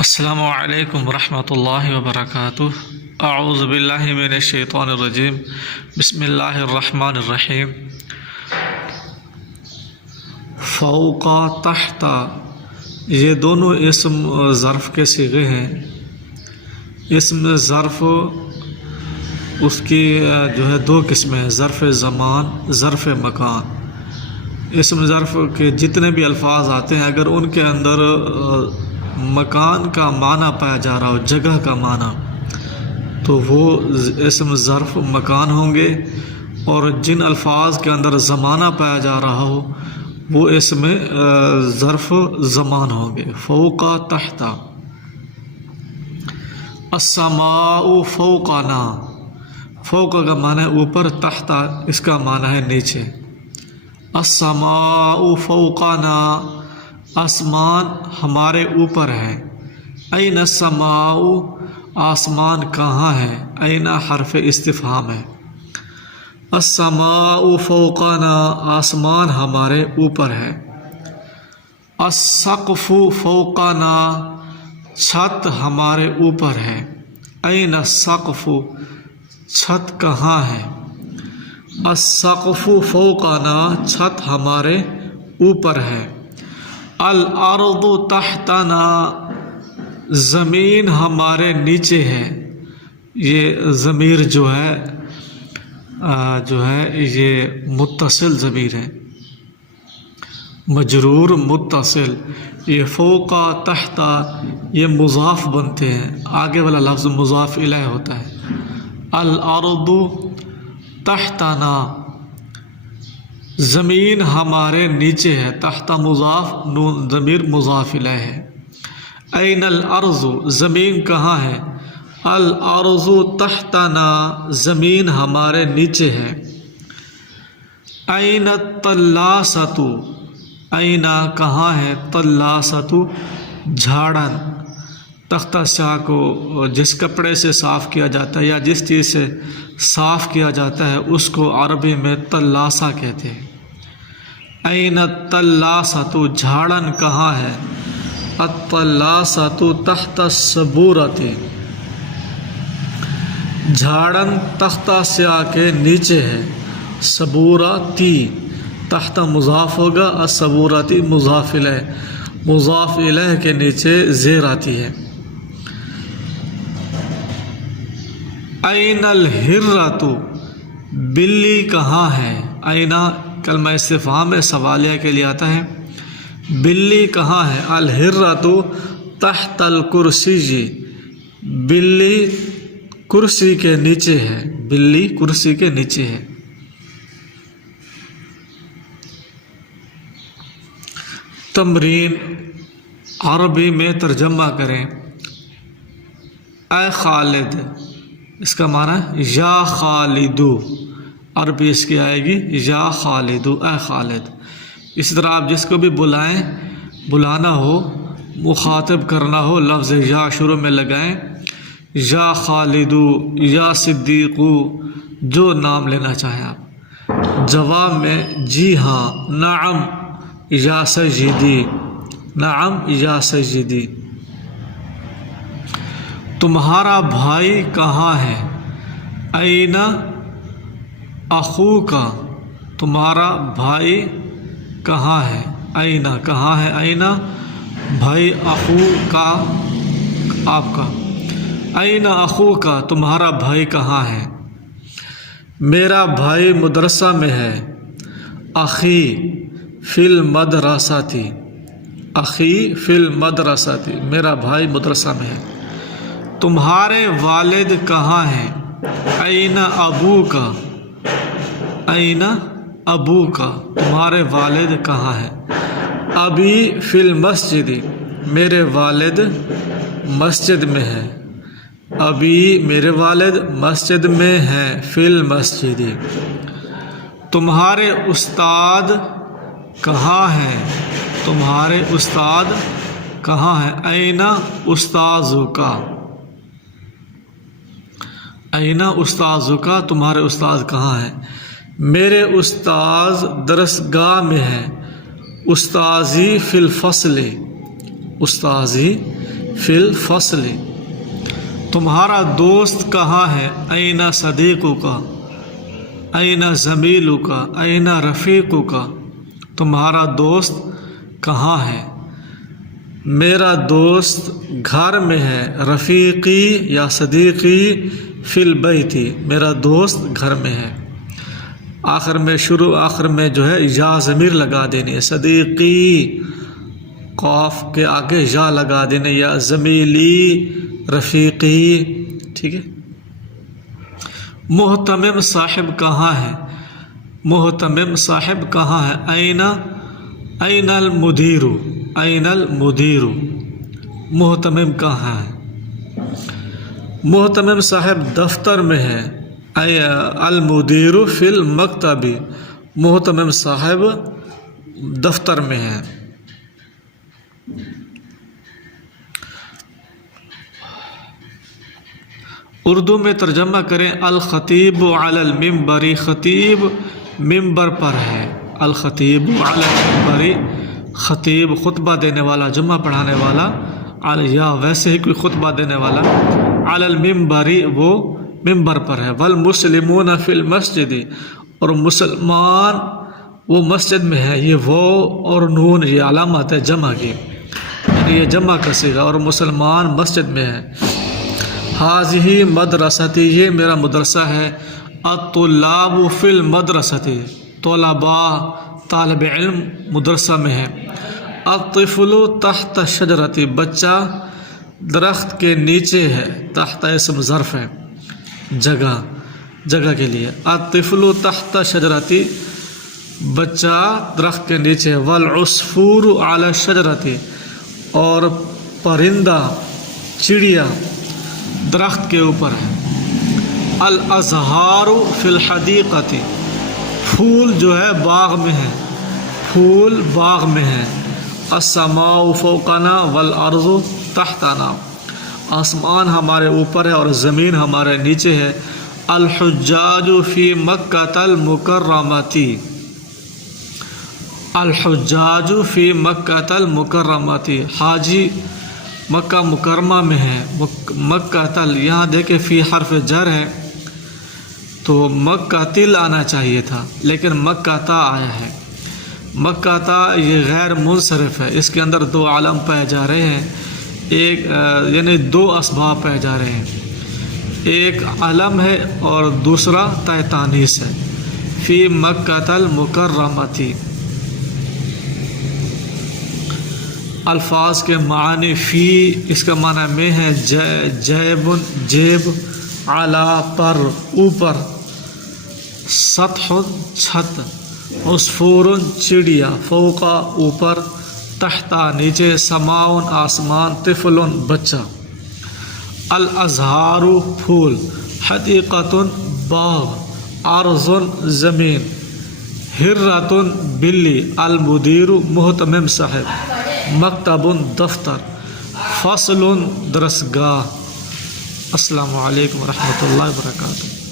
السلام علیکم ورحمۃ اللہ وبرکاتہ۔ اعوذ باللہ من الشیطان الرجیم، بسم اللہ الرحمن الرحیم۔ فوق، تحت، یہ دونوں اسم ظرف کے صیغے ہیں۔ اسم ظرف اس کی دو قسمیں ہیں، ظرف زمان، ظرف مکان۔ اسم ظرف کے جتنے بھی الفاظ آتے ہیں، اگر ان کے اندر مکان کا معنی پایا جا رہا ہو، جگہ کا معنی، تو وہ اسم ظرف مکان ہوں گے، اور جن الفاظ کے اندر زمانہ پایا جا رہا ہو وہ اسم ظرف زمان ہوں گے۔ فوق، تحت، السماء فوقنا، فوق کا معنی ہے اوپر، تحت اس کا معنی ہے نیچے۔ السماء فوقنا، آسمان ہمارے اوپر ہے۔ این السماء، آسمان کہاں ہے؟ این حرف استفہام ہے۔ السماء فوقنا، آسمان ہمارے اوپر ہے۔ السقف فوقنا، چھت ہمارے اوپر ہے۔ این السقف، چھت کہاں ہے؟ السقف فوقنا، چھت ہمارے اوپر ہے۔ الارض تحتنا، زمین ہمارے نیچے ہے۔ یہ ضمیر جو ہے یہ متصل ضمیر ہے، مجرور متصل۔ یہ فوق، تحت، یہ مضاف بنتے ہیں، آگے والا لفظ مضاف الیہ ہوتا ہے۔ الارض تحتنا، زمین ہمارے نیچے ہے، تحت مضاف، نون ضمیر مضاف الیہ ہے۔ این الارض، زمین کہاں ہے؟ الارض تحتنا، زمین ہمارے نیچے ہے۔ این الطلاست، این کہاں ہے؟ طلاست، جھاڑن، تختہ سیاہ کو جس کپڑے سے صاف کیا جاتا ہے یا جس چیز سے صاف کیا جاتا ہے اس کو عربی میں طلاسہ کہتے ہیں۔ این الطلاست، جھاڑن کہاں ہے؟ الطلاست تحت السبورۃ، جھاڑن تختہ سیاہ کے نیچے ہے۔ سبورتی، تحت مضاف ہوگا، السبورتی مضاف الیہ، مضاف الیہ کے نیچے زیر آتی ہے۔ این الحرۃ، بلی کہاں ہے؟ این کلمہ استفہام ہے، سوالیہ کے لیے آتا ہے۔ بلی کہاں ہے؟ الحرۃ تحت الکرسی، بلی کرسی کے نیچے ہے، بلی کرسی کے نیچے ہے۔ تمرین، عربی میں ترجمہ کریں۔ اے خالد، اس کا معنی ہے یا خالدو، عربی اس کی آئے گی یا خالدو، اے خالد۔ اسی طرح آپ جس کو بھی بلائیں، بلانا ہو، مخاطب کرنا ہو، لفظ یا شروع میں لگائیں۔ یا خالدو، یا صدیقو، جو نام لینا چاہیں آپ۔ جواب میں جی ہاں، نعم یا سیدی، نعم یا سیدی۔ تمہارا بھائی کہاں ہے؟ این اخوک، تمہارا بھائی کہاں ہے؟ این کہاں ہے؟ این بھائی، اخوک آپ کا۔ این اخوک، تمہارا بھائی کہاں ہے؟ میرا بھائی مدرسہ میں ہے۔ اخی فی المدرسۃ، اخی فی المدرسۃ، میرا بھائی مدرسہ میں ہے۔ تمہارے والد کہاں ہیں؟ این ابوک، این ابوک، تمہارے والد کہاں ہیں؟ ابی فی المسجد، میرے والد مسجد میں ہیں۔ ابی، میرے والد مسجد میں ہیں، فی المسجد۔ تمہارے استاد کہاں ہیں؟ تمہارے استاد کہاں ہیں؟ این استاذک، این استاذک، تمہارے استاد کہاں ہیں؟ میرے استاذ درسگاہ میں ہیں۔ استاذی فی الفصل، استاذی فی الفصل، تمہارا دوست کہاں ہے؟ این صدیقک، این زمیلک، این رفیقک، تمہارا دوست کہاں ہے؟ میرا دوست گھر میں ہے، رفیقی یا صدیقی فی البیت، میرا دوست گھر میں ہے۔ آخر میں جو ہے یا ضمیر لگا دینی ہے، صدیقی قاف کے آگے یا لگا دینے، یا زمیلی، رفیقی، ٹھیک ہے۔ محتمم صاحب کہاں ہے؟ محتمم صاحب کہاں ہے؟ این المدیر، این المدیر، محتمم کہاں ہے؟ محتمم صاحب دفتر میں ہے، المدیر فی المکتب، محتمم صاحب دفتر میں ہے۔ اردو میں ترجمہ کریں۔ الخطیب علی المنبر، خطیب ممبر پر ہے، الخطیب علی المنبر، خطیب خطبہ دینے والا، جمعہ پڑھانے والا، یا ویسے ہی کوئی خطبہ دینے والا، علی المنبر وہ ممبر پر ہے، والمسلمون فی المسجد، اور مسلمان وہ مسجد میں ہے، یہ وہ اور نون یہ علامت ہے جمع کی، یعنی یہ جمع کا صیغہ، اور مسلمان مسجد میں ہے۔ حاضہ مدرستی، یہ میرا مدرسہ ہے، الطلاب فی المدرستی، طلباء طالب علم مدرسہ میں ہے۔ الطفل تحت الشجرۃ، بچہ درخت کے نیچے ہے، تحت اسم ظرف ہے، جگہ کے لیے، الطفل تحت الشجرۃ، بچہ درخت کے نیچے ہے۔ والعصفور علی الشجرۃ، اور پرندہ چڑیا درخت کے اوپر ہے۔ الازہار فی الحدیقۃ، پھول جو ہے باغ میں ہے، پھول باغ میں ہے۔ السماء فوقنا والارض تحتنا، آسمان ہمارے اوپر ہے اور زمین ہمارے نیچے ہے۔ الحجاج فی مکۃ المکرمۃ، الحجاج فی مکۃ المکرمۃ، حاجی مکہ مکرمہ میں ہے۔ مکۃ، یہاں دیکھیں فی حرف جر ہے تو مکۃ آنا چاہیے تھا، لیکن مکۃ آیا ہے۔ مکۃ یہ غیر منصرف ہے، اس کے اندر دو علم پائے جا رہے ہیں، ایک یعنی دو اسباب پائے جا رہے ہیں، ایک علم ہے اور دوسرا تاء تانیث ہے۔ فی مکۃ المکرمۃ، الفاظ کے معنی فی، اس کا معنی میں ہے جیب، جیب، علی پر، اوپر، سطح چھت، عصفور چڑیا، فوق اوپر، تحت نیچے، سماء آسمان، طفل بچہ۔ الازہار پھول، حدیقۃ باغ، ارض زمین، ہرۃ بلی، المدیر محتمم صاحب، مکتب دفتر، فصل درسگاہ۔ السلام علیکم ورحمۃ اللہ وبرکاتہ۔